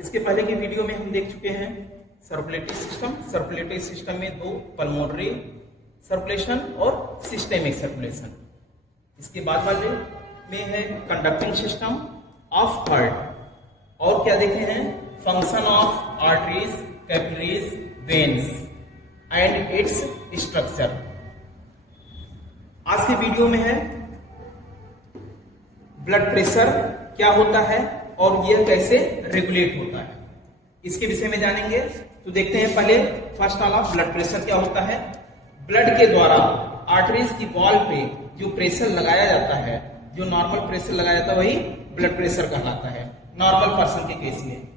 इसके पहले की वीडियो में हम देख चुके हैं सर्कुलेटरी सिस्टम। सर्कुलेटरी सिस्टम में दो, पल्मोनरी सर्कुलेशन और सिस्टेमिक सर्कुलेशन। इसके बाद वाले में है कंडक्टिंग सिस्टम ऑफ हार्ट। और क्या देखे हैं? Function of arteries, capillaries, veins and its structure. आज के वीडियो में है ब्लड प्रेशर क्या होता है और यह कैसे रेगुलेट होता है, इसके विषय में जानेंगे। तो देखते हैं पहले फर्स्ट वाला, ब्लड प्रेशर क्या होता है। ब्लड के द्वारा आर्टरीज की वॉल पे जो प्रेशर लगाया जाता है, जो नॉर्मल प्रेशर लगाया जाता है, वही ब्लड प्रेशर कहलाता है नॉर्मल पर्सन के केस में।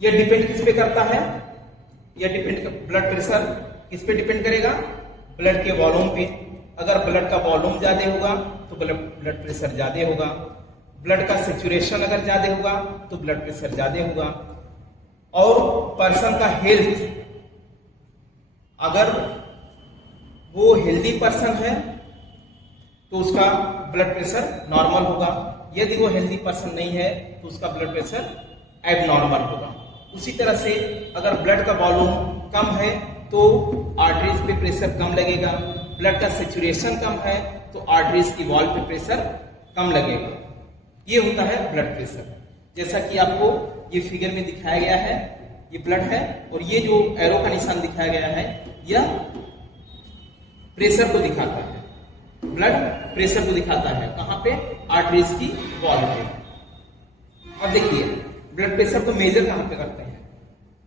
यह डिपेंड किस पे करता है? यह डिपेंड, ब्लड प्रेशर किस पे डिपेंड करेगा? ब्लड के वॉल्यूम पे। अगर ब्लड का वॉल्यूम ज्यादा होगा तो ब्लड प्रेशर ज्यादा होगा। ब्लड का सेचुरेशन अगर ज्यादा होगा तो ब्लड प्रेशर ज्यादा होगा। और पर्सन का हेल्थ, अगर वो हेल्दी पर्सन है तो उसका ब्लड प्रेशर नॉर्मल होगा। यदि वो हेल्दी पर्सन नहीं है तो उसका ब्लड प्रेशर एबनॉर्मल होगा। उसी तरह से अगर ब्लड का वॉल्यूम कम है तो आर्टरीज पे प्रेशर कम लगेगा। ब्लड का सेचुरेशन कम है तो आर्टरीज की वॉल पे प्रेशर कम लगेगा। ये होता है ब्लड प्रेशर। जैसा कि आपको ये फिगर में दिखाया गया है, ये ब्लड है और ये जो एरो का निशान दिखाया गया है यह प्रेशर को दिखाता है, ब्लड प्रेशर को दिखाता है। कहां पे? आर्टरीज की वॉल पे। अब देखिए ब्लड प्रेशर को मेजर कहां पे करते हैं?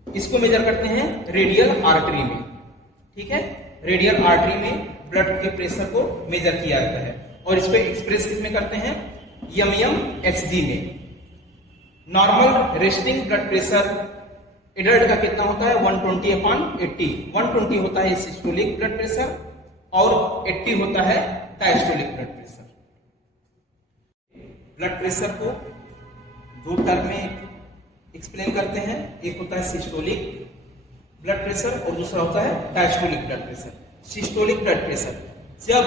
इसको मेजर करते हैं रेडियल आर्टरी में। ठीक है, रेडियल आर्टरी में ब्लड के प्रेशर को मेजर किया जाता है और इसको एक्सप्रेस किसमें करते हैं? mmHg में। Normal resting blood pressure adult का कितना होता है? 120/80। 120 होता है सिस्टोलिक ब्लड प्रेशर और 80 होता है diastolic blood pressure. Blood pressure को दो टर्म में एक्सप्लेन करते हैं, एक होता है सिस्टोलिक ब्लड प्रेशर और दूसरा होता है diastolic blood pressure. Systolic blood pressure, जब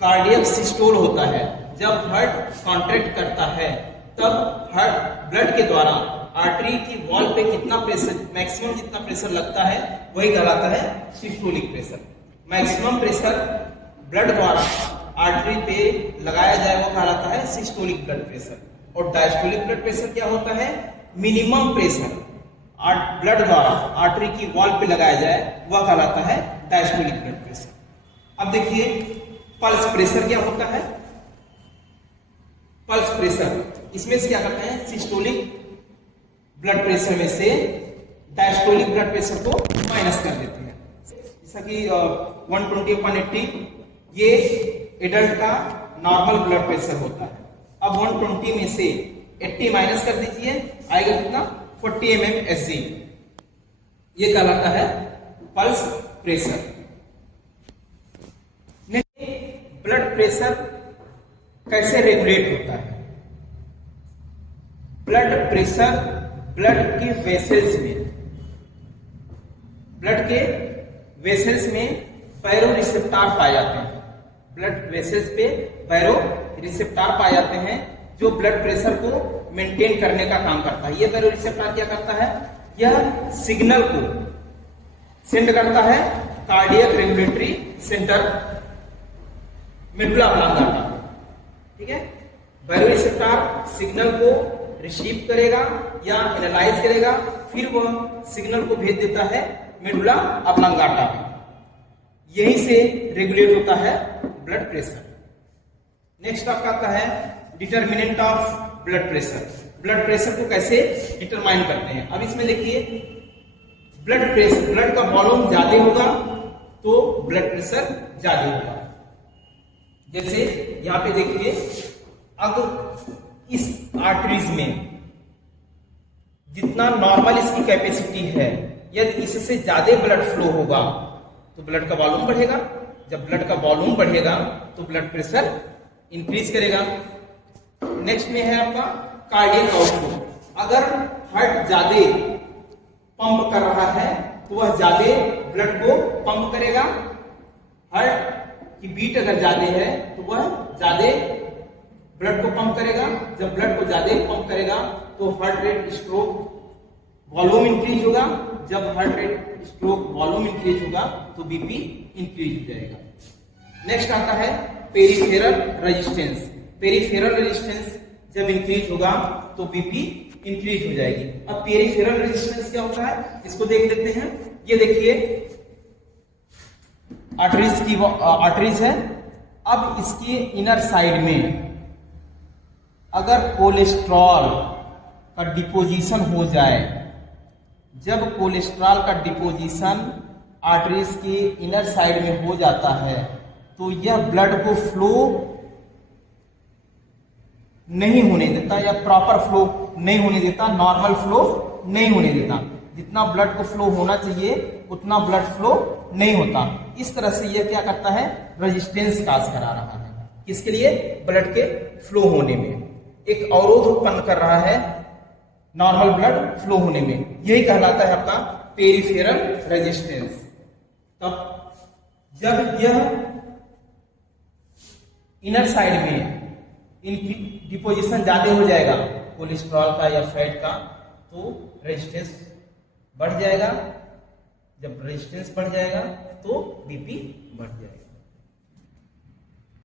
कार्डियक सिस्टोल होता है, जब हार्ट कॉन्ट्रैक्ट करता है, तब हार्ट ब्लड के द्वारा आर्टरी की वॉल पे कितना प्रेशर, मैक्सिमम जितना प्रेशर लगता है वही कहलाता है systolic pressure. Maximum pressure blood द्वारा आर्टरी पे लगाया जाए वो कहलाता है सिस्टोलिक ब्लड प्रेशर। और डायस्टोलिक ब्लड प्रेशर क्या होता है? मिनिमम प्रेशर ब्लड द्वारा आर्टरी की वॉल पे लगाया जाए वह कहलाता है डायस्टोलिक ब्लड प्रेशर। अब देखिए पल्स प्रेशर क्या होता है? पल्स प्रेशर, इसमें से क्या करते हैं? सिस्टोलिक ब्लड प्रेशर में से डायस्टोलिक ब्लड प्रेशर को माइनस कर देते हैं। जैसा कि 120/80 ये एडल्ट का नॉर्मल ब्लड प्रेशर होता है। अब 120 में से 80 माइनस कर दीजिए, आएगा कितना? 40 mmHg। ये कहलाता है पल्स प्रेशर। ब्लड प्रेशर कैसे रेगुलेट होता है? ब्लड प्रेशर ब्लड के वेसल्स में, ब्लड के वेसल्स में बैरो रिसेप्टर पाए जाते हैं। ब्लड वेसल्स पे बैरो रिसेप्टर पाए जाते हैं जो ब्लड प्रेशर को मेंटेन करने का काम करता है। ये बैरो रिसेप्टर क्या करता है? यह सिग्नल को सेंड करता है cardiac regulatory centre medulla oblongata. ठीक है, बैरो रिसेप्टर सिग्नल को रिसीव करेगा या एनालाइज करेगा, फिर वह सिग्नल को भेज देता है मेडुला ऑब्लांगाटा में। यहीं से रेगुलेट होता है ब्लड प्रेशर। नेक्स्ट आपका आता है determinant of blood pressure. Blood pressure को कैसे डिटरमाइन करते हैं? अब इसमें देखिए ब्लड प्रेशर, ब्लड का वॉल्यूम ज्यादा होगा तो ब्लड प्रेशर ज्यादा होगा। जैसे यहां पे देखिए, अब इस आर्टरीज में जितना नॉर्मल इसकी कैपेसिटी है, यदि इससे ज्यादा ब्लड फ्लो होगा तो ब्लड का वॉल्यूम बढ़ेगा। जब ब्लड का वॉल्यूम बढ़ेगा तो ब्लड प्रेशर इंक्रीज करेगा। नेक्स्ट में है आपका कार्डियक आउटपुट। अगर हार्ट ज्यादा पंप कर रहा है तो वह ज्यादा ब्लड को पंप करेगा। हार्ट की बीट अगर ज्यादा है तो वह ज्यादा ब्लड को पंप करेगा। जब ब्लड को ज्यादा पंप करेगा तो heart rate, stroke, volume increase होगा। जब heart rate, stroke, volume increase होगा तो बीपी इंक्रीज हो जाएगा। नेक्स्ट आता है पेरिफेरल रेजिस्टेंस। पेरिफेरल रेजिस्टेंस जब इंक्रीज होगा तो बीपी इंक्रीज हो जाएगी। अब पेरिफेरल रेजिस्टेंस क्या होता है इसको देख लेते हैं। ये देखिए आर्टरीज है। अब इसके इनर साइड में अगर कोलेस्ट्रॉल का डिपोजिशन हो जाए, जब कोलेस्ट्रॉल का डिपोजिशन आर्टरीज के इनर साइड में हो जाता है तो यह ब्लड को फ्लो नहीं होने देता या प्रॉपर फ्लो नहीं होने देता, नॉर्मल फ्लो नहीं होने देता। जितना ब्लड को फ्लो होना चाहिए उतना ब्लड फ्लो नहीं होता। इस तरह से यह क्या करता है, रेजिस्टेंस काज करा रहा है। किसके लिए? ब्लड के फ्लो होने में एक अवरोध उत्पन्न कर रहा है नॉर्मल ब्लड फ्लो होने में। यही कहलाता है आपका पेरिफेरल रेजिस्टेंस। तब जब यह इनर साइड में इनकी डिपोजिशन ज्यादा हो जाएगा कोलेस्ट्रॉल का या फैट का तो रेजिस्टेंस बढ़ जाएगा। जब रेजिस्टेंस बढ़ जाएगा तो बीपी बढ़ जाएगा।